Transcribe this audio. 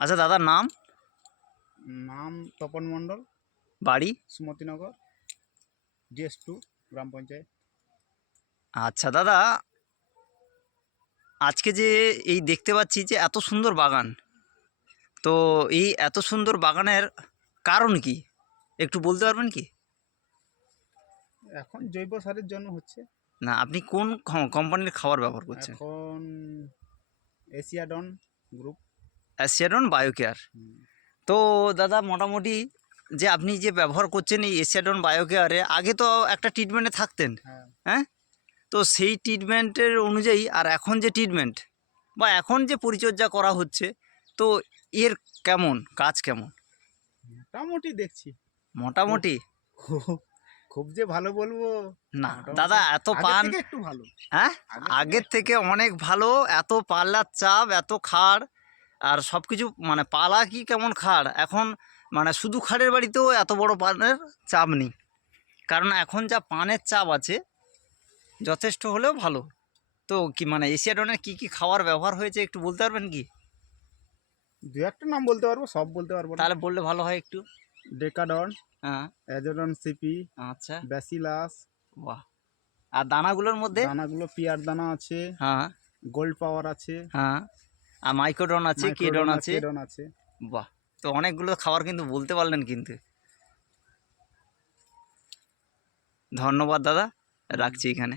আচ্ছা দাদার নাম? নাম তপন মণ্ডল, বাড়ি? সুমতিনগর, GS2 গ্রাম পঞ্চায়েত। আচ্ছা দাদা, আজকে যে এই দেখতে পাচ্ছি যে এত সুন্দর বাগান, তো এই এত সুন্দর বাগানের কারণ কি একটু বলতে পারবেন কি? এখন জৈব সারের জন্য হচ্ছে। না, আপনি কোন কোম্পানির খাবার ব্যবহার করছেন? এখন এশিয়াডন গ্রুপ। অ্যাসিয়াডন বায়োকেয়ার। তো দাদা মোটামুটি যে আপনি যে ব্যবহার করছেন এই এশিয়াডন বায়োকেয়ারে, আগে তো একটা ট্রিটমেন্টে থাকতেন, হ্যাঁ, হ্যাঁ? তো সেই ট্রিটমেন্টের অনুযায়ী আর এখন যে ট্রিটমেন্ট বা এখন যে পরিচর্যা করা হচ্ছে, তো এর কেমন কাজ কেমন? মোটামুটি দেখছি। মোটামুটি? খুব খুব যে ভালো বলবো না মোটামুটি দাদা, এত আগের পান, থেকে একটু ভালো। হ্যাঁ, আগের থেকে অনেক ভালো। এত পাল্লার চাপ, এত খাড়, আর সব কিছু মানে পালা কি কেমন খাড় এখন, মানে শুধু খাড়ের বাড়িতেও এত বড় পানের চাপ নেই, কারণ এখন যা পানের চাপ আছে যথেষ্ট হলেও ভালো। তো কি মানে এশিয়াডনের কি কি খাবার ব্যবহার হয়েছে একটু বলতে পারবেন কি? দু একটা নাম বলতে পারবো, সব বলতে পারবো না। তাহলে বললে ভালো হয় একটু। ডেকাডন, হ্যাঁ। অ্যাজোডন সিপি, আচ্ছা। ব্যাসিলাস। বাহ। আর দানাগুলোর মধ্যে? দানাগুলো পিয়ার দানা আছে, হ্যাঁ। গোল্ড পাওয়ার আছে, হ্যাঁ। আর মাইক্রোডন আছে, কেডন মাইক্রোডন আছে। কেডন আছে। বাহ। তো অনেকগুলো খাবার কিন্তু বলতে পারলেন কিন্তু। ধন্যবাদ দাদা, রাখছি এখানে।